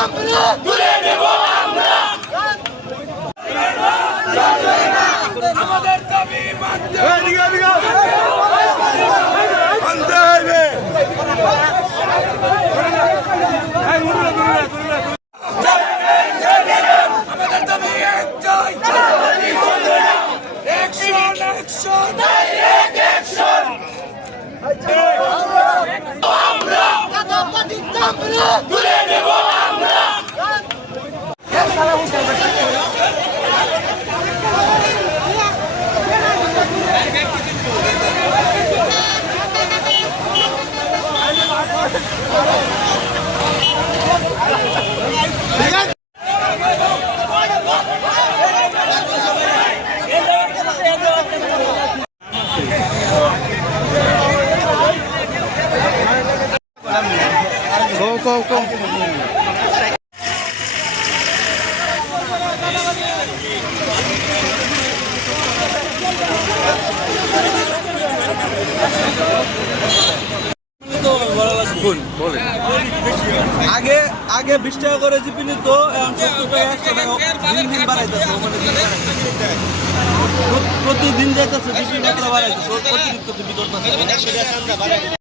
আমরা তুলে নেব আমরা আমাদের দাবি মানতে মানতে হবে আমাদের দাবি একটাই অ্যাকশন অ্যাকশন ডাইরেক্ট অ্যাকশন আমরা আমরা আমরা তুলে নেব। কও আগে আগে বিশ টাকা করে জিপি নিত এখন সত্তর টাকা একশো টাকা দিন বাড়াইতেছে দিন বাড়াইতেছে। প্রতিদিন যাইতেছে জিপি মাত্রা বাড়াইতেছে অতিরিক্ত জিপি করতেছে।